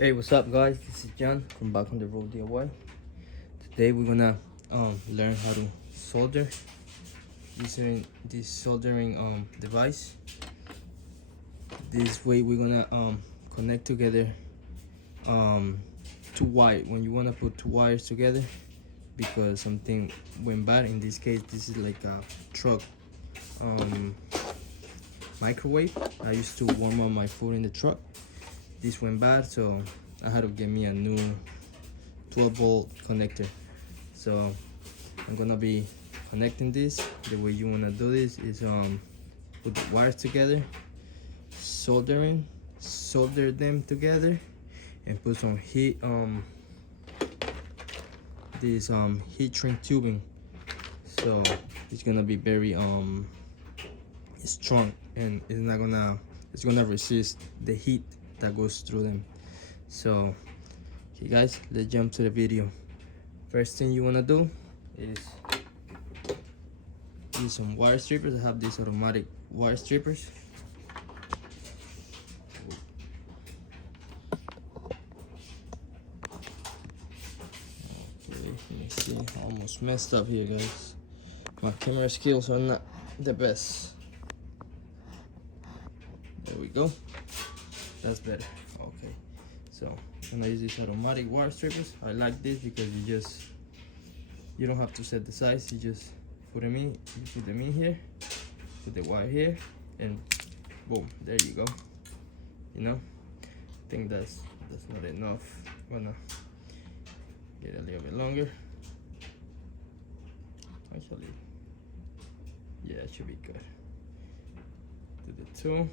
Hey, what's up, guys? This is John from BackOnTheRoadDIY. Today we're gonna learn how to solder using this soldering device. This way we're gonna connect together two wires when you wanna put two wires together, because something went bad. In this case, this is like a truck microwave. I used to warm up my food in the truck. This went bad, so I had to get me a new 12-volt connector. So I'm gonna be connecting this. The way you wanna do this is put the wires together, solder them together, and put some heat this heat shrink tubing. So it's gonna be very strong, and it's gonna resist the heat that goes through them. So okay guys, let's jump to the video. First thing you want to do is use some wire strippers. I have these automatic wire strippers. Okay, let me see. I almost messed up here, guys. My camera skills are not the best. There we go. That's better. Okay, so I'm gonna use these automatic wire strippers. I like this because you don't have to set the size. You just put them in. You put them in here, put the wire here, and boom, there you go. You know, I think that's not enough. I'm gonna get a little bit longer. Actually, yeah, it should be good. Do the two.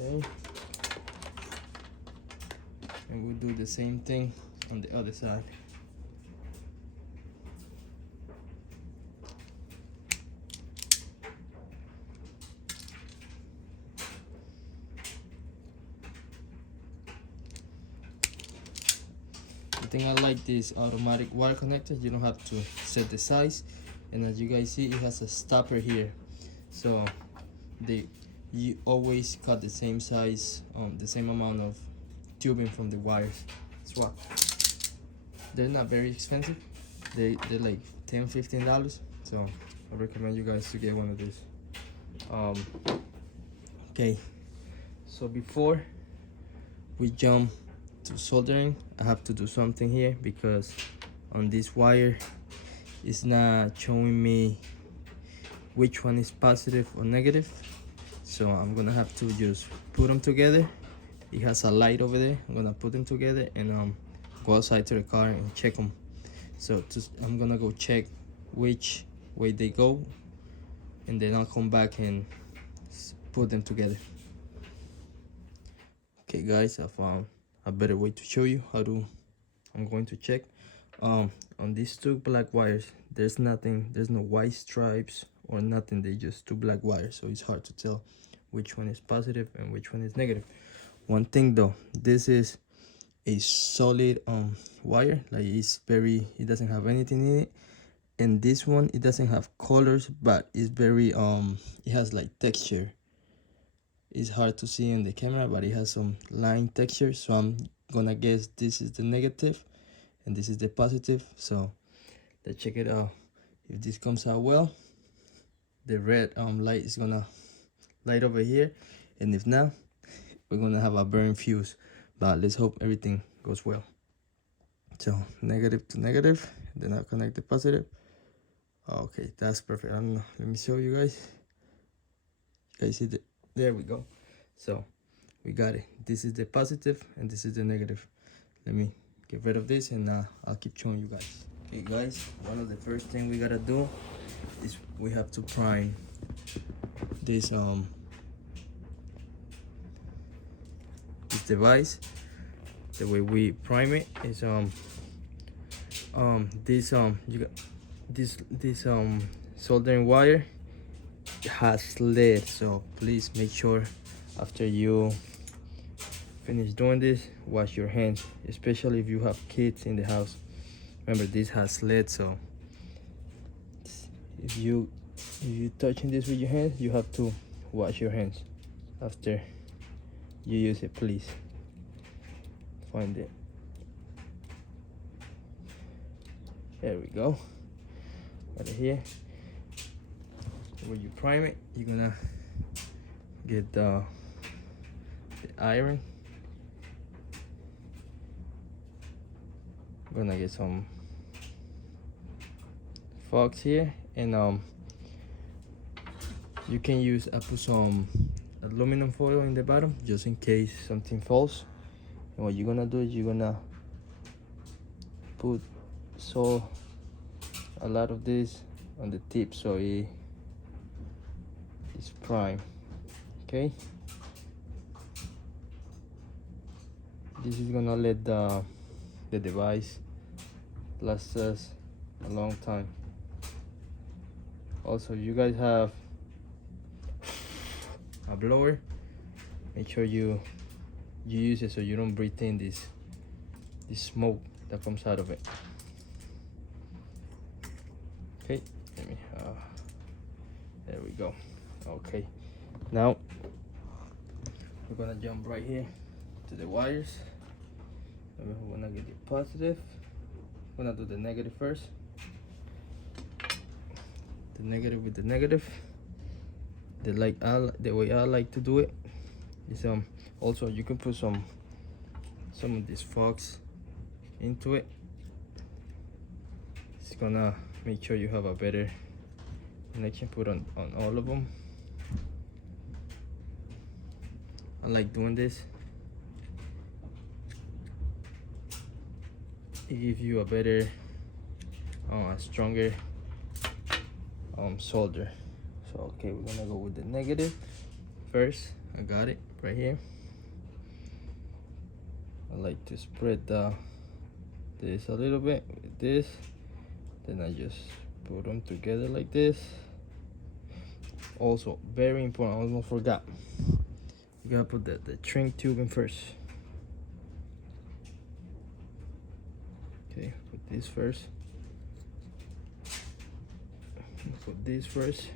Okay. And we'll do the same thing on the other side. The thing I like this automatic wire connector, you don't have to set the size, and as you guys see, it has a stopper here, so you always cut the same size, the same amount of tubing from the wires. Swap. They're not very expensive. They're like $10-15. So I recommend you guys to get one of these. Okay. So before we jump to soldering, I have to do something here, because on this wire it's not showing me which one is positive or negative. So I'm gonna have to just put them together. It has a light over there. I'm gonna put them together and go outside to the car and check them. So I'm gonna go check which way they go, and then I'll come back and put them together. Okay guys, I found a better way to show you how to. I'm going to check on these two black wires. There's no white stripes or nothing. They just two black wires, so it's hard to tell which one is positive and which one is negative. One thing though, this is a solid wire. Like it doesn't have anything in it. And this one, it doesn't have colors, but it's very it has like texture. It's hard to see in the camera, but it has some line texture. So I'm gonna guess this is the negative and this is the positive. So let's check it out. If this comes out well, the red light is gonna light over here, and if not, we're gonna have a burn fuse. But let's hope everything goes well. So negative to negative, then I'll connect the positive. Okay, that's perfect. I don't know, let me show you guys. You guys see that? There we go. So we got it. This is the positive and this is the negative. Let me get rid of this, and I'll keep showing you guys. Okay guys, one of the first thing we gotta do is we have to prime this this device. The way we prime it is this soldering wire has lead, so please make sure after you finish doing this, wash your hands, especially if you have kids in the house. Remember, this has lead, so if you If you're touching this with your hands, you have to wash your hands after you use it. Please find it. There we go. Right here. When you prime it, you're gonna get the iron. I'm gonna get some flux here, and you can use, I put some aluminum foil in the bottom just in case something falls. And what you're gonna do is you're gonna put a lot of this on the tip so it's prime. Okay, this is gonna let the device last us a long time. Also, if you guys have a blower, make sure you use it so you don't breathe in this smoke that comes out of it. Okay, let me there we go. Okay, now we're gonna jump right here to the wires. And we're gonna get the positive. We're gonna do the negative first. The negative with the negative. The way I like to do it is also you can put some of this flux into it. It's gonna make sure you have a better connection. Put on all of them. I like doing this. It gives you a better, stronger solder. So okay, we're gonna go with the negative first. I got it right here. I like to spread this a little bit with this, then I just put them together like this. Also very important, I almost forgot, you gotta put the shrink tube in first. Okay, put this first. Put this first,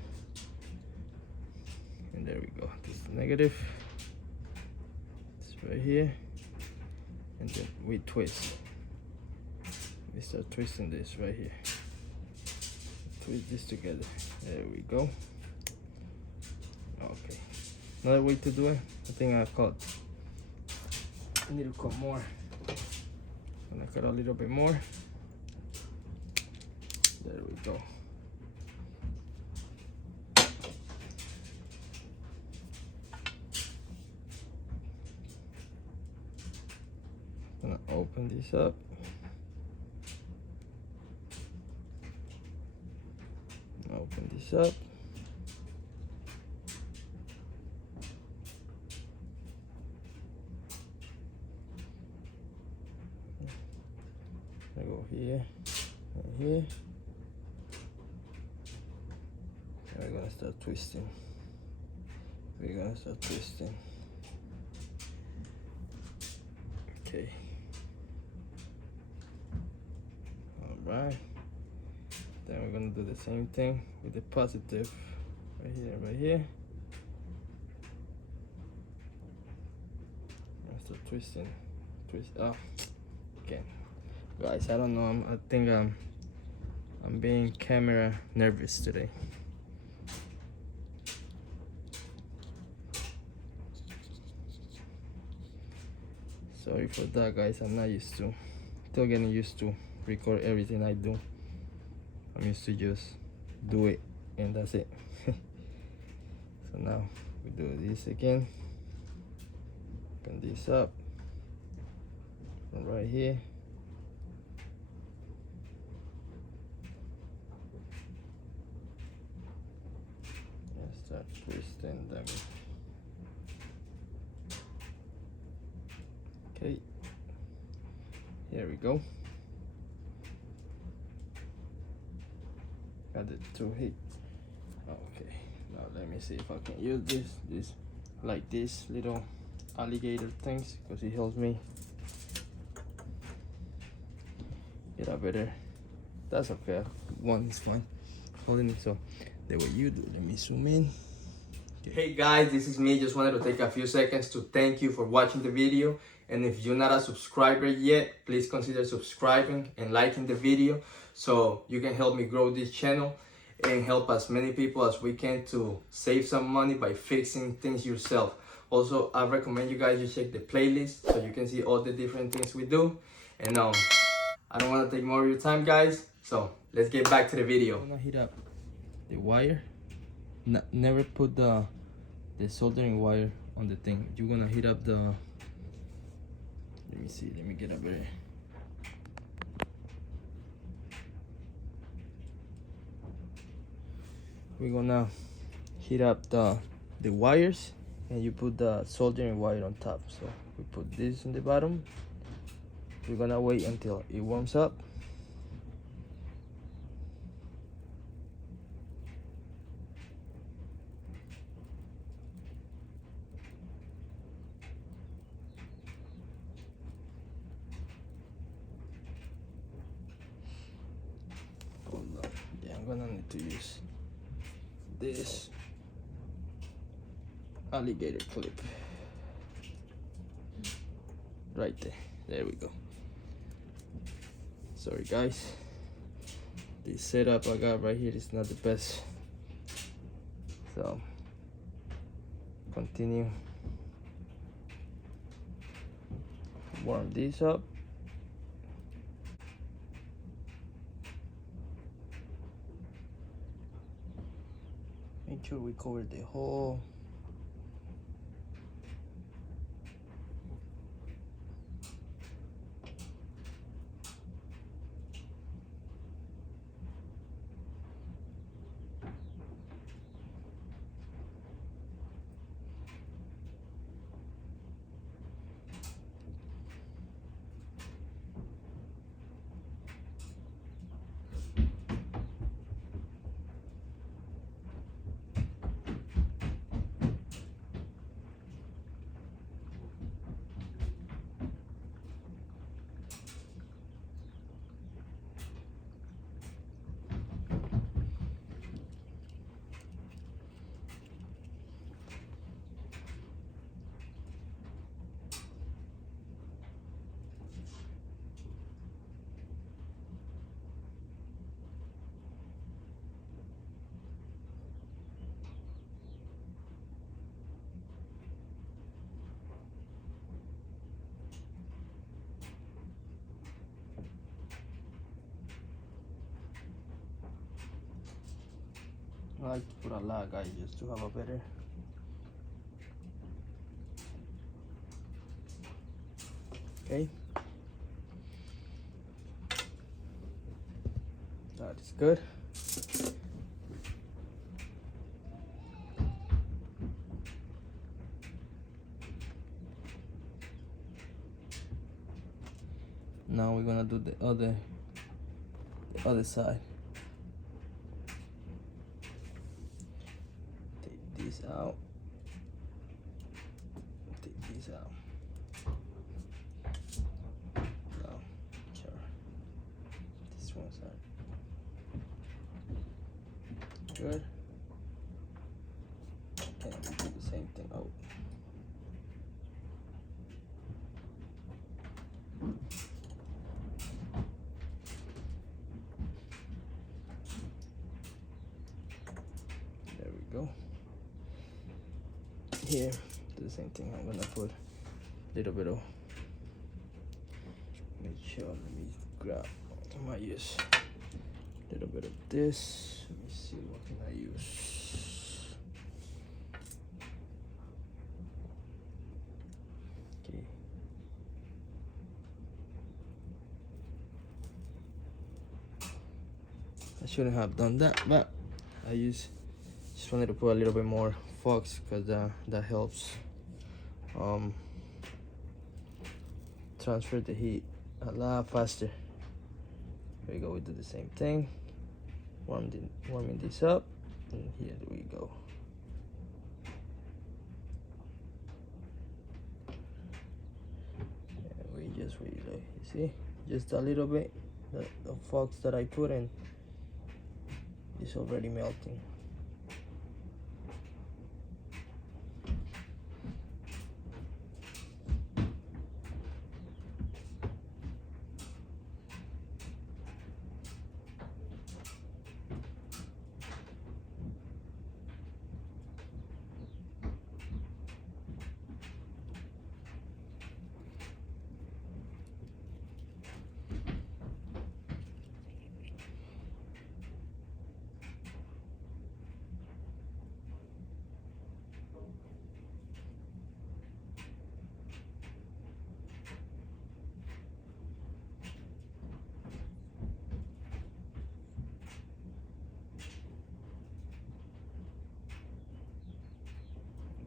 and there we go. This is negative. It's right here, and then we twist. We start twisting this right here. Twist this together. There we go. Okay. Another way to do it, I think I need to cut more. I'm gonna cut a little bit more. There we go. Gonna open this up. Open this up. I go here and here. We're gonna start twisting. Okay. Alright. Then we're gonna do the same thing with the positive right here. Start twisting. Oh, okay. Guys, I don't know. I think I'm being camera nervous today. Sorry for that, guys. I'm not used to. Still getting used to record everything I do. I'm used to just do it and that's it. So now we do this again. Open this up from right here. And start twisting them. Okay, here we go. Got it to hit. Okay, now let me see if I can use this like this little alligator things, because it helps me get a better. That's okay, one is fine holding it. So the way you do. Let me zoom in. Okay. Hey guys, this is me. Just wanted to take a few seconds to thank you for watching the video. And if you're not a subscriber yet, please consider subscribing and liking the video so you can help me grow this channel and help as many people as we can to save some money by fixing things yourself. Also, I recommend you guys just check the playlist so you can see all the different things we do. And I don't want to take more of your time, guys, so let's get back to the video. I'm gonna heat up the wire. Never put the soldering wire on the thing. You're gonna heat up the, let me see, let me get a better. We're gonna heat up the wires, and you put the soldering wire on top. So we put this in the bottom. We're gonna wait until it warms up. Hold on. Yeah, I'm gonna need to use this alligator clip right there. There we go. Sorry guys, this setup I got right here is not the best, so continue warm this up. Make sure we cover the whole I like to put a lot, guys, just to have a better. Okay. That is good. Now we're gonna do the other side. Take this out. Take this out. Now, sure. This one side. Good. And we do the same thing out. There we go. Here, do the same thing. I'm gonna put a little bit of, make sure, let me grab, I might use a little bit of this. Let me see, what can I use? Okay. I shouldn't have done that, but I just wanted to put a little bit more flux because that helps transfer the heat a lot faster. There we go. We do the same thing, warming this up, and here we go. And we just wait, like, you see, just a little bit. The flux that I put in is already melting.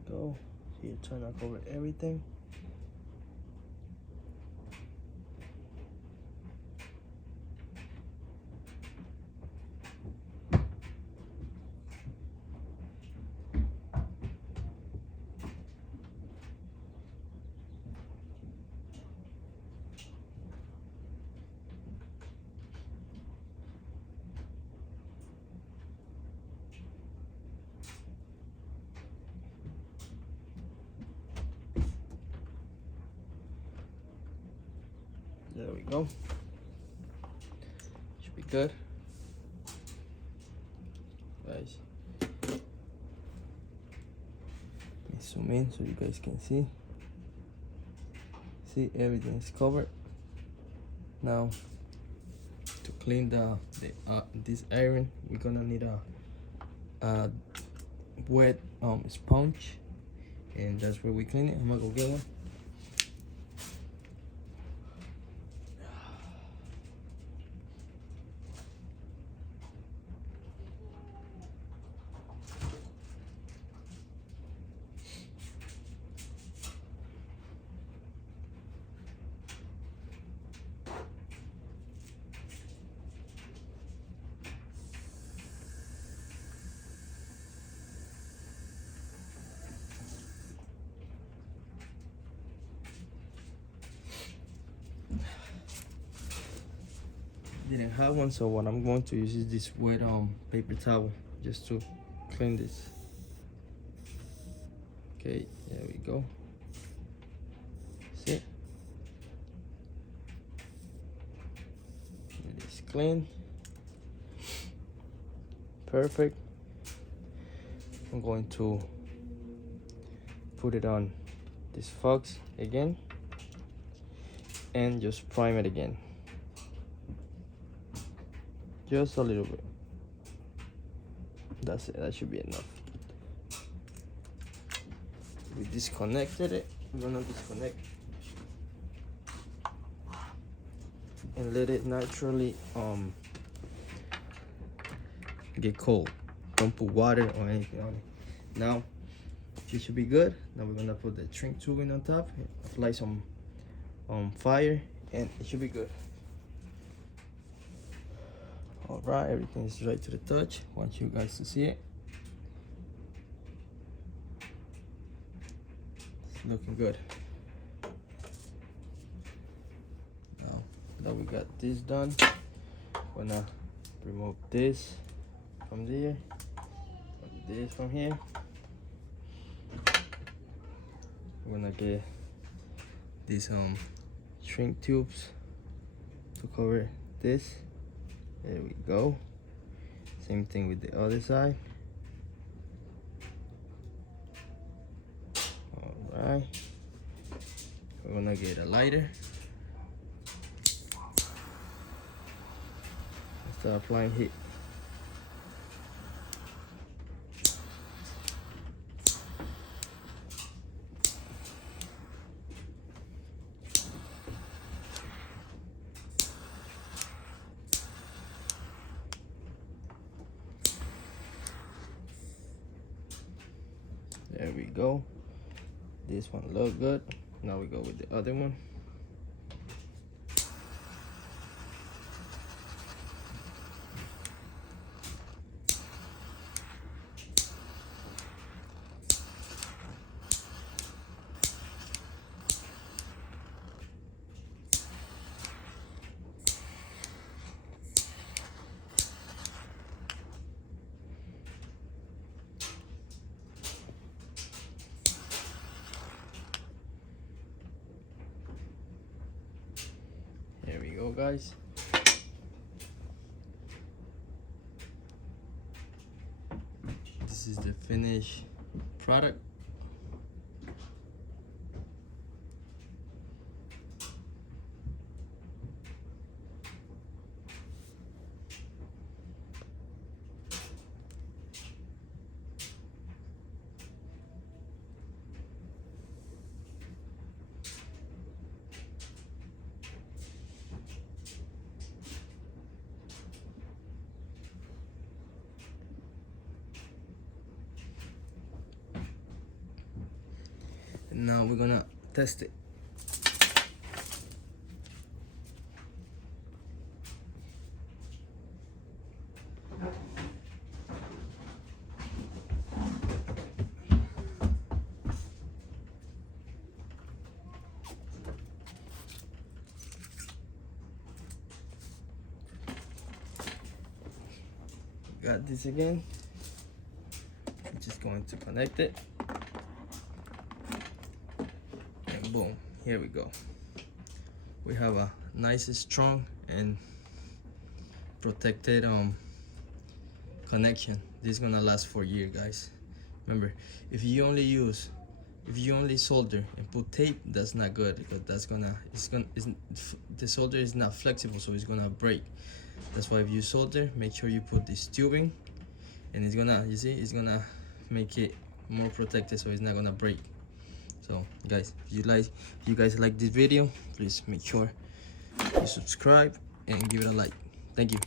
Go here, trying to cover everything. There we go. Should be good. Guys, let me zoom in so you guys can see. See, everything is covered. Now, to clean this iron, we're gonna need a wet sponge, and that's where we clean it. I'm gonna go get one. Didn't have one, so what I'm going to use is this wet paper towel just to clean this. Okay, there we go. See, it is clean, perfect. I'm going to put it on this flux again and just prime it again. Just a little bit. That's it, that should be enough. We disconnected it. We're gonna disconnect and let it naturally get cold. Don't put water or anything on it. Now it should be good. Now we're gonna put the shrink tubing on top, apply some fire, and it should be good. All right, everything is right to the touch. Want you guys to see it. It's looking good. Now that we got this done, gonna remove this from there, this from here. We're gonna get these shrink tubes to cover this. There we go. Same thing with the other side. All right. We're gonna get a lighter. Start applying heat. There we go. This one look good. Now we go with the other one. There we go, guys. This is the finished product. And now we're gonna test it. Got this again. I'm just going to connect it. And boom, here we go. We have a nice, strong, and protected connection. This is gonna last for a year, guys. Remember, if you only solder and put tape, that's not good, because the solder is not flexible, so it's gonna break. That's why if you solder, make sure you put this tubing, and it's gonna, you see, it's gonna make it more protected, so it's not gonna break. So guys, if you guys like this video, please make sure you subscribe and give it a like. Thank you.